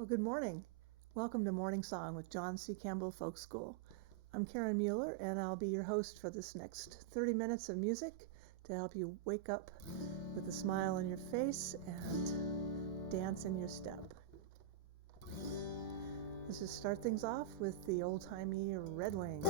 Well, good morning. Welcome to Morningsong with John C. Campbell Folk School. I'm Karen Mueller, and I'll be your host for this next 30 minutes of music to help you wake up with a smile on your face and dance in your step. Let's just start things off with the old-timey Red Wing.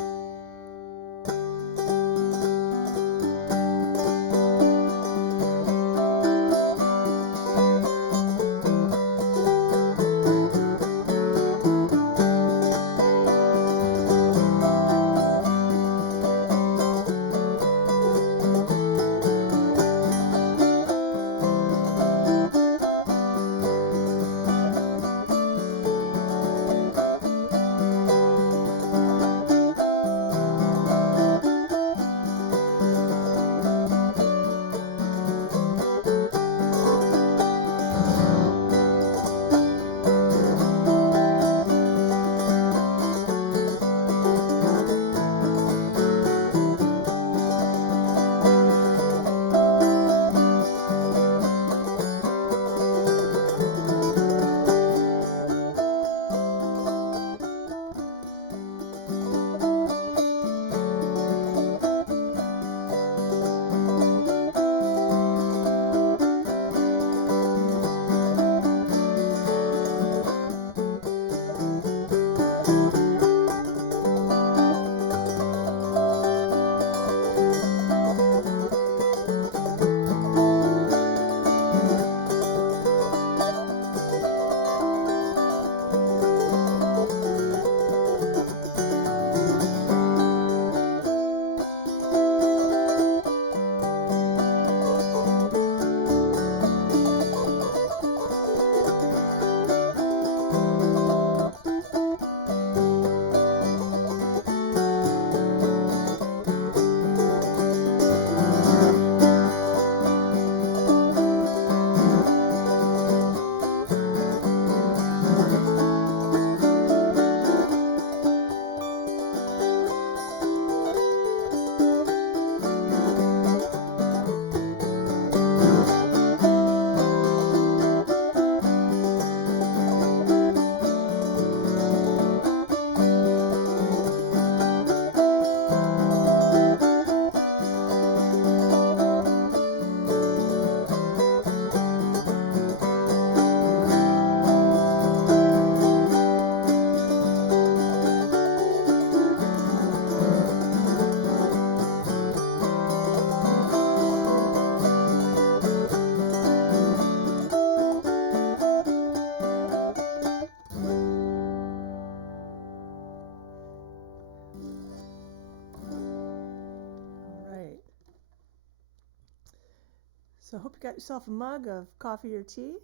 So I hope you got yourself a mug of coffee or tea.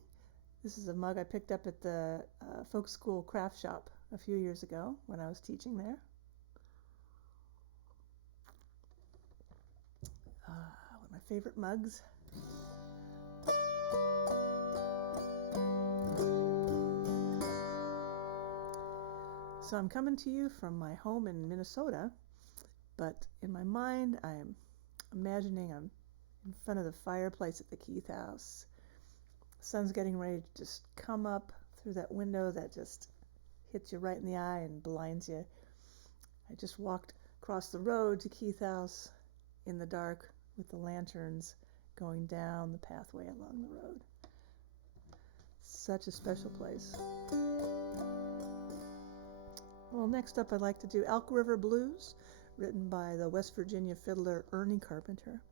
This is a mug I picked up at the folk school craft shop a few years ago when I was teaching there. One of my favorite mugs. So I'm coming to you from my home in Minnesota, but in my mind I'm imagining I'm in front of the fireplace at the Keith house. The sun's getting ready to just come up through that window that just hits you right in the eye and blinds you. I just walked across the road to Keith house in the dark with the lanterns going down the pathway along the road. Such a special place. Well, next up I'd like to do Elk River Blues, written by the West Virginia fiddler Ernie Carpenter.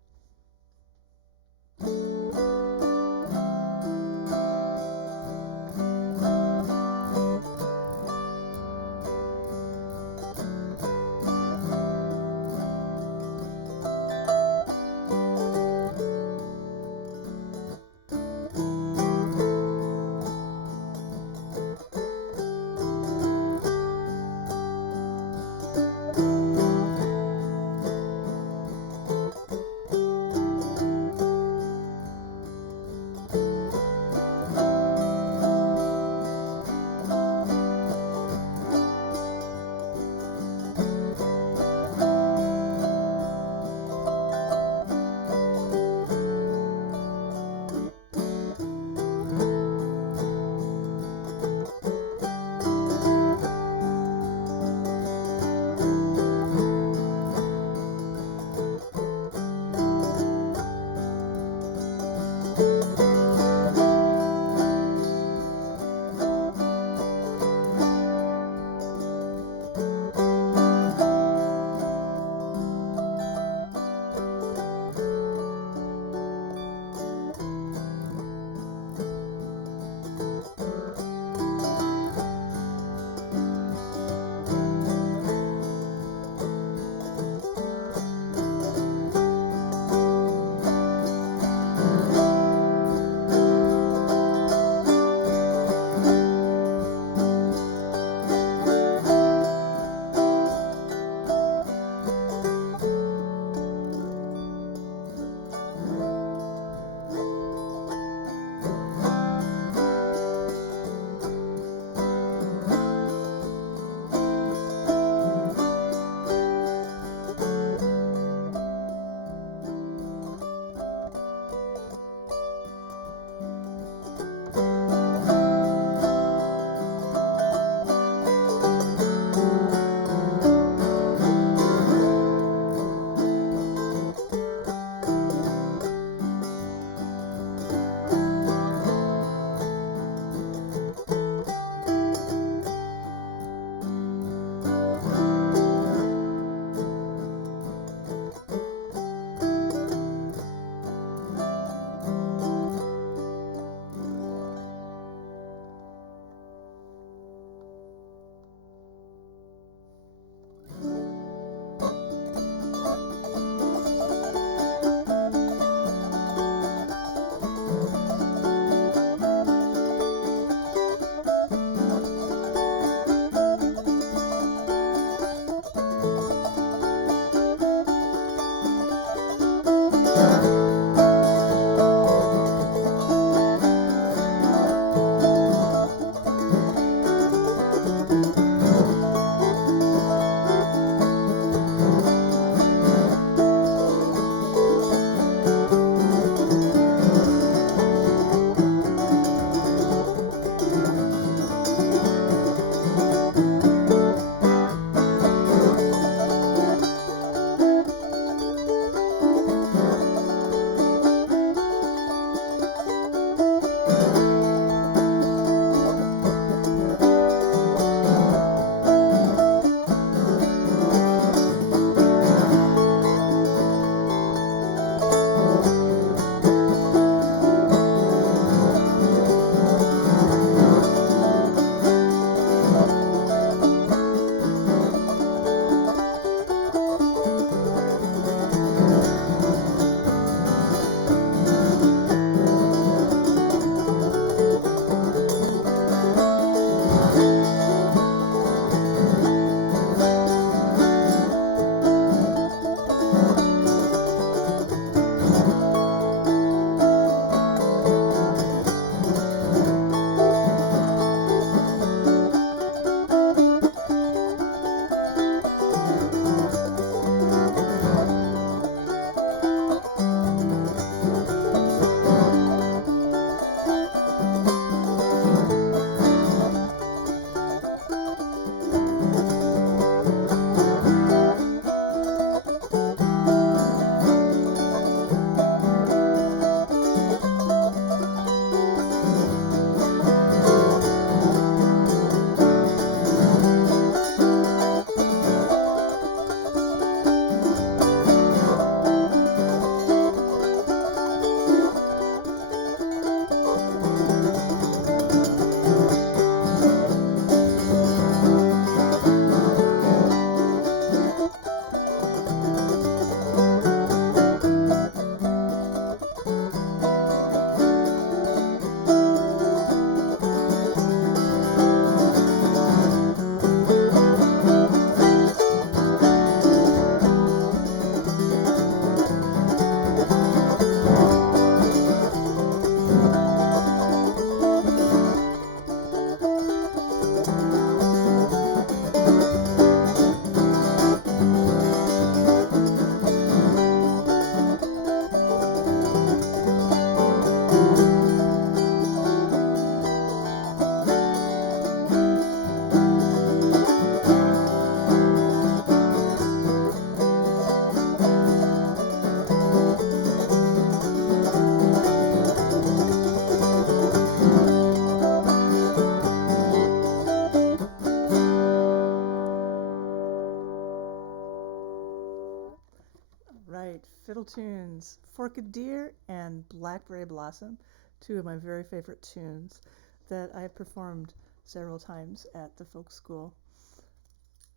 special tunes, Forked Deer and Blackberry Blossom, two of my very favorite tunes that I have performed several times at the folk school.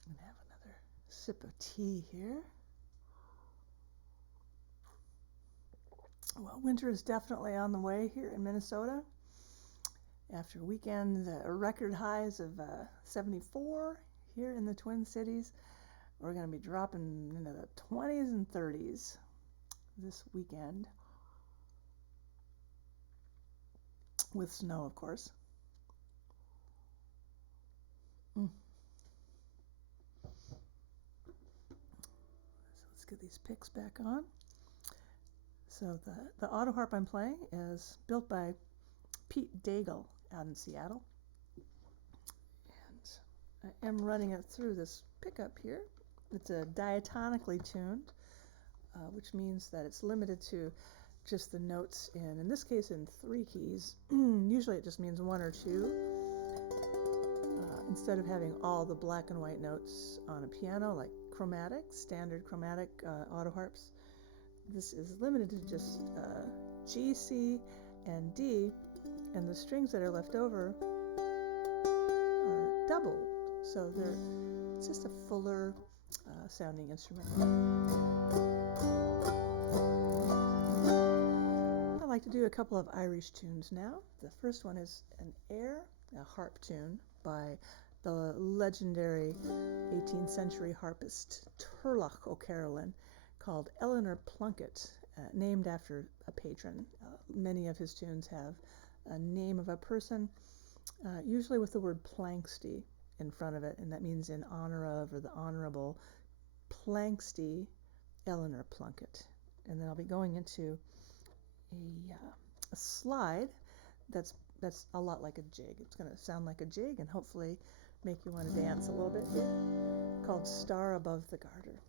I'm going to have another sip of tea here. Well, winter is definitely on the way here in Minnesota. After weekends, record highs of 74 here in the Twin Cities, we're going to be dropping into the 20s and 30s this weekend, with snow, of course. So let's get these picks back on. So the auto harp I'm playing is built by Pete Daigle out in Seattle. And I am running it through this pickup here. It's a diatonically tuned, which means that it's limited to just the notes in this case, in 3 keys. Usually it just means 1 or 2. Instead of having all the black and white notes on a piano, like chromatic, standard chromatic auto harps, this is limited to just G, C, and D, and the strings that are left over are doubled. So it's just a fuller sounding instrument. I'd like to do a couple of Irish tunes now. The first one is an air, a harp tune by the legendary 18th century harpist Turlough O'Carolan, called Eleanor Plunkett, named after a patron. Many of his tunes have a name of a person, usually with the word Planxty in front of it, and that means in honor of, or the honorable Planxty Eleanor Plunkett. And then I'll be going into a slide that's a lot like a jig. It's going to sound like a jig and hopefully make you want to dance a little bit here, called Star Above the Garter.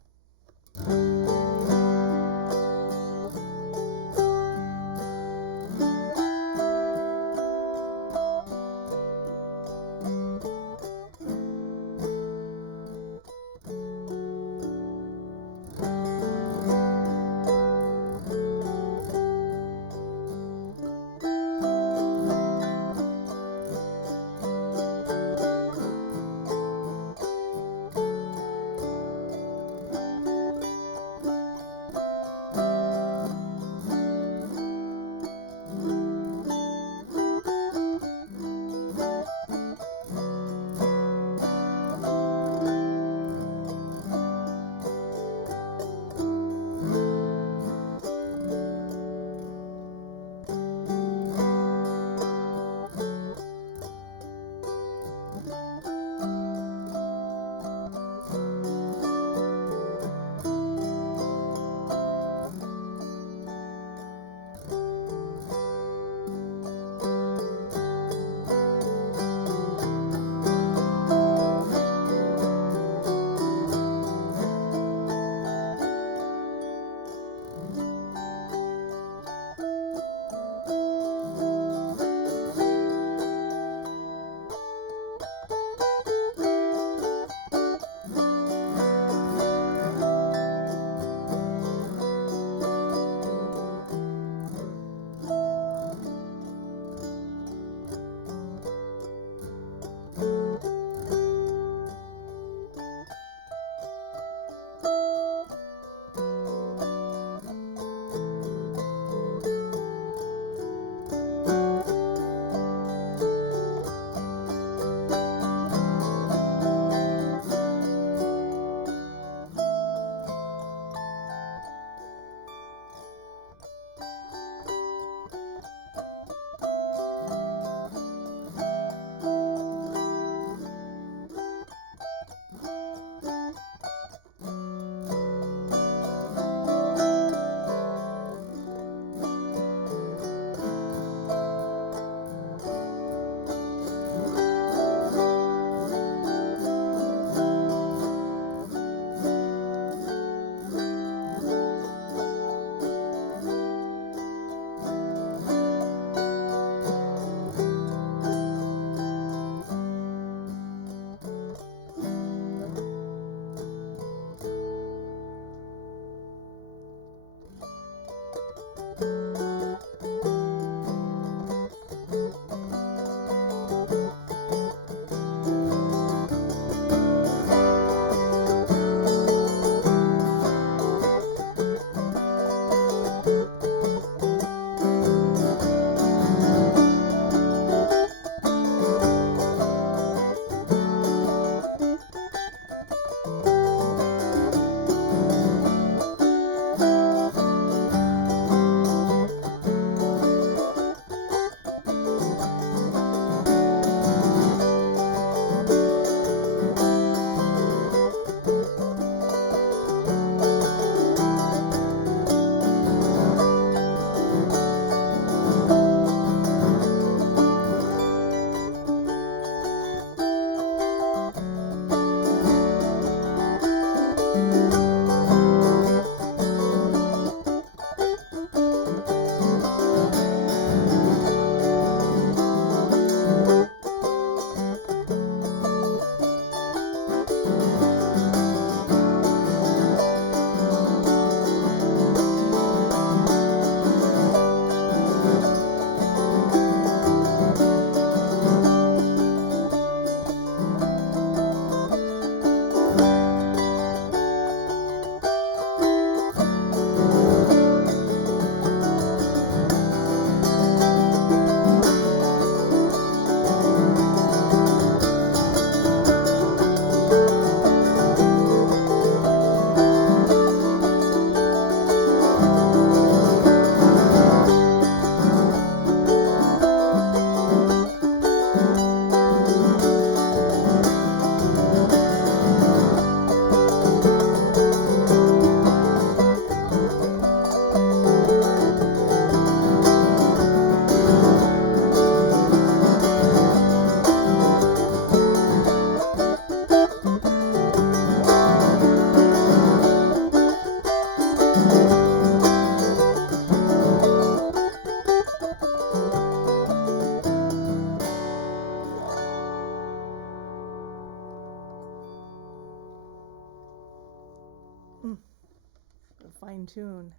fine-tune.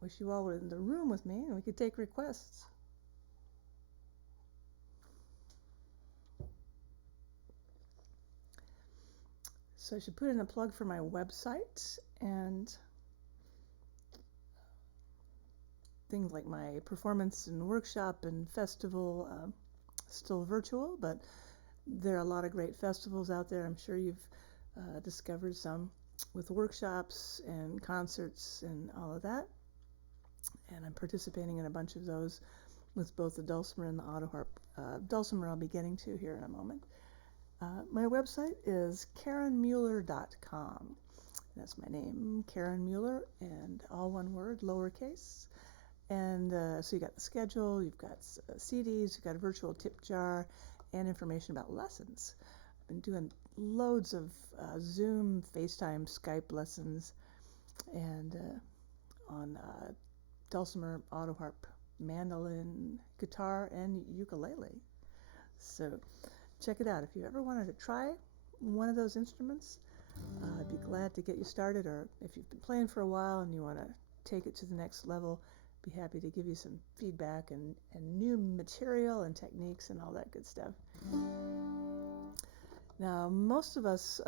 Wish you all were in the room with me and we could take requests. So I should put in a plug for my website and things like my performance and workshop and festival, still virtual, but there are a lot of great festivals out there. I'm sure you've discovered some with workshops and concerts and all of that. And I'm participating in a bunch of those with both the dulcimer and the autoharp. Dulcimer I'll be getting to here in a moment. My website is KarenMueller.com. That's my name, Karen Mueller, and all one word, lowercase. And so you got the schedule, you've got CDs, you've got a virtual tip jar, and information about lessons. I've been doing loads of Zoom, FaceTime, Skype lessons, and on dulcimer, autoharp, mandolin, guitar, and ukulele. So check it out. If you ever wanted to try one of those instruments, I'd be glad to get you started, or if you've been playing for a while and you want to take it to the next level, be happy to give you some feedback and new material and techniques and all that good stuff. Now, most of us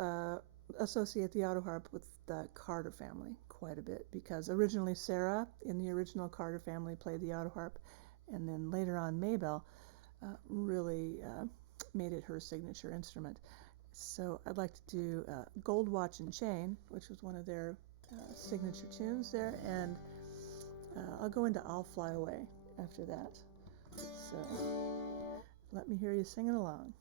associate the autoharp with the Carter family quite a bit, because originally Sarah in the original Carter family played the autoharp, and then later on Maybelle really made it her signature instrument. So I'd like to do Gold Watch and Chain, which was one of their signature tunes there, and I'll go into I'll Fly Away after that. So let me hear you singing along.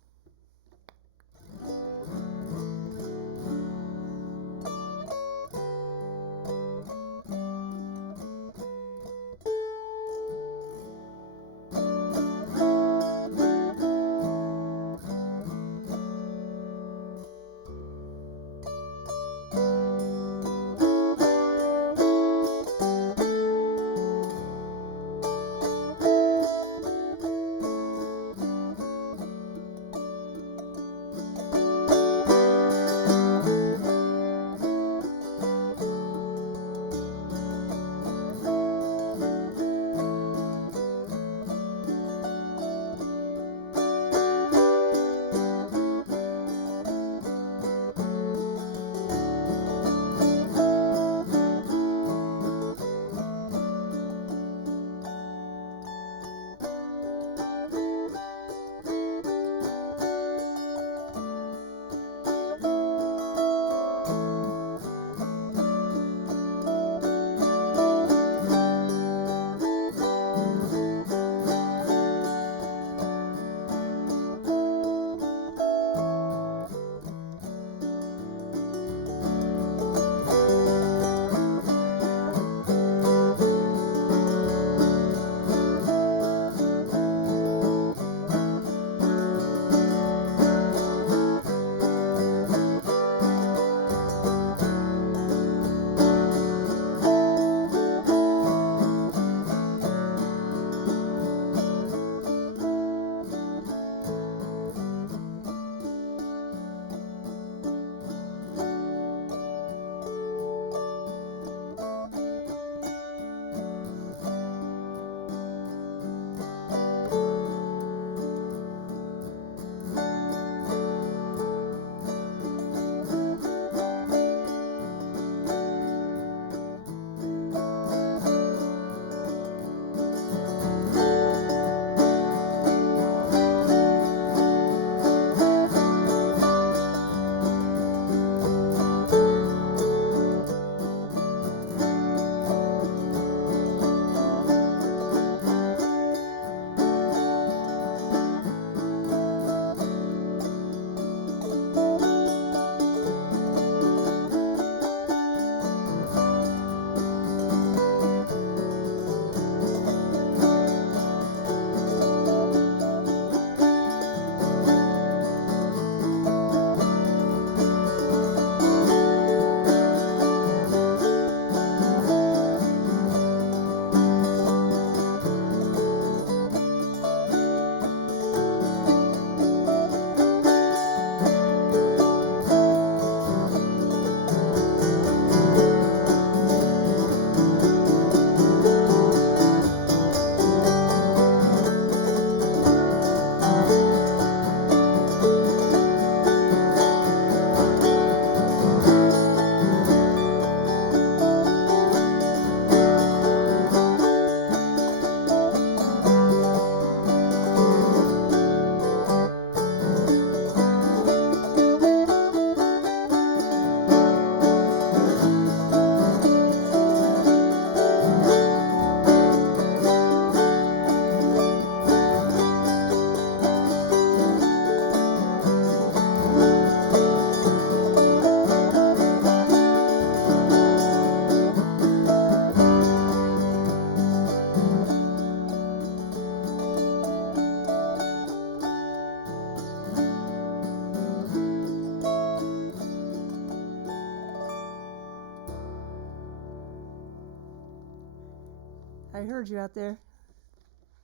heard you out there.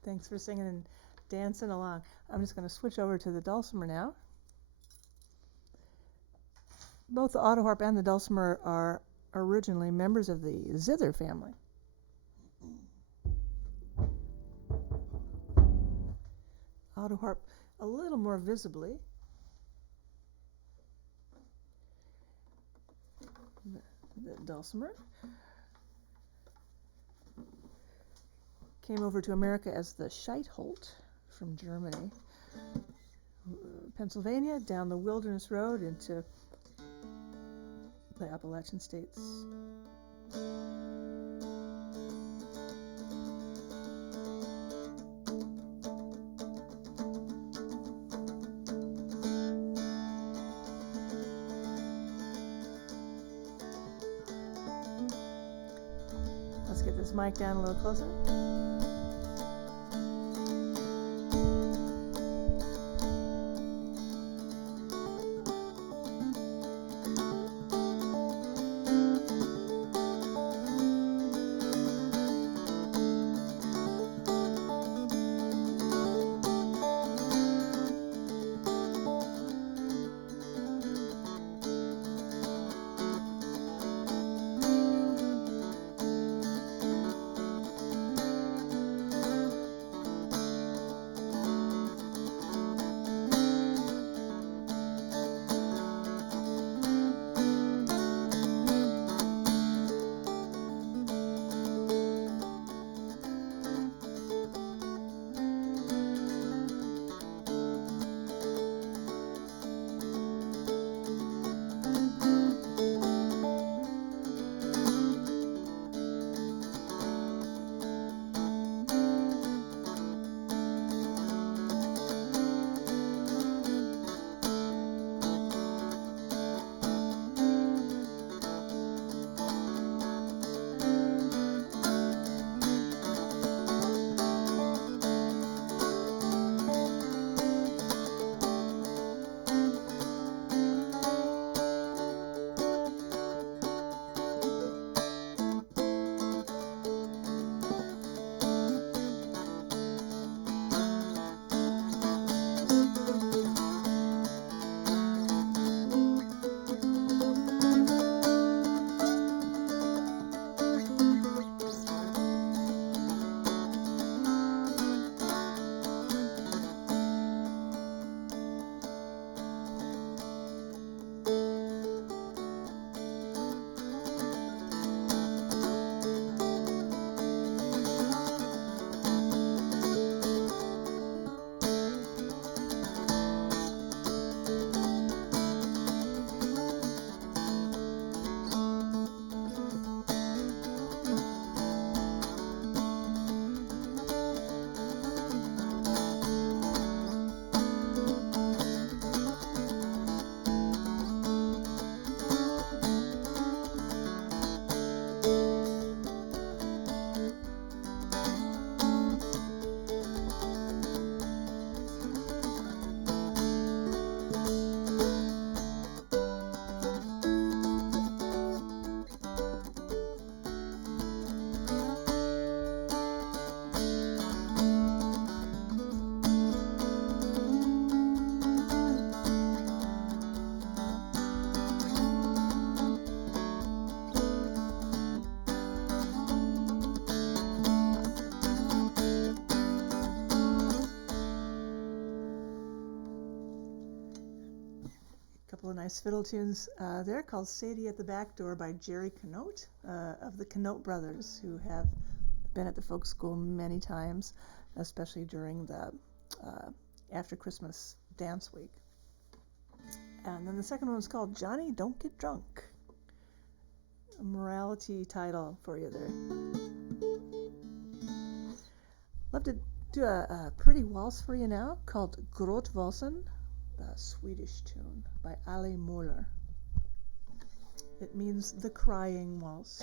Thanks for singing and dancing along. I'm just going to switch over to the dulcimer now. Both the autoharp and the dulcimer are originally members of the zither family. Autoharp a little more visibly. The dulcimer came over to America as the Scheitholt from Germany, Pennsylvania, down the Wilderness Road into the Appalachian States. Let's get this mic down a little closer. Couple of nice fiddle tunes there called Sadie at the Back Door by Jerry Canote of the Canote Brothers, who have been at the folk school many times, especially during the after Christmas dance week. And then the second one was called Johnny Don't Get Drunk. A morality title for you there. Love to do a pretty waltz for you now called Grotvalsen, the Swedish tune by Ali Mueller. It means the crying waltz.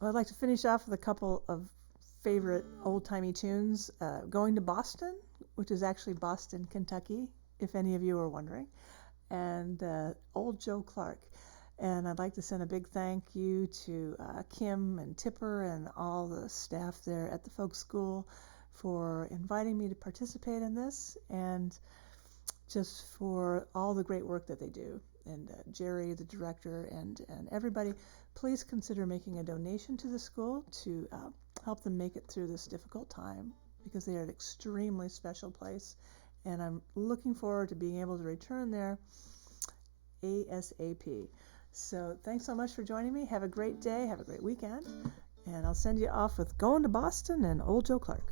Well, I'd like to finish off with a couple of favorite old-timey tunes. Going to Boston, which is actually Boston, Kentucky, if any of you are wondering, and Old Joe Clark. And I'd like to send a big thank you to Kim and Tipper and all the staff there at the Folk School for inviting me to participate in this, and just for all the great work that they do. And Jerry, the director, and everybody, please consider making a donation to the school to help them make it through this difficult time, because they are an extremely special place. And I'm looking forward to being able to return there ASAP. So thanks so much for joining me. Have a great day. Have a great weekend. And I'll send you off with Going to Boston and Old Joe Clark.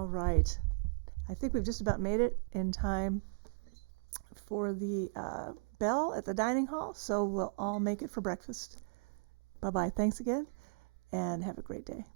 All right. I think we've just about made it in time for the bell at the dining hall, so we'll all make it for breakfast. Bye-bye. Thanks again, and have a great day.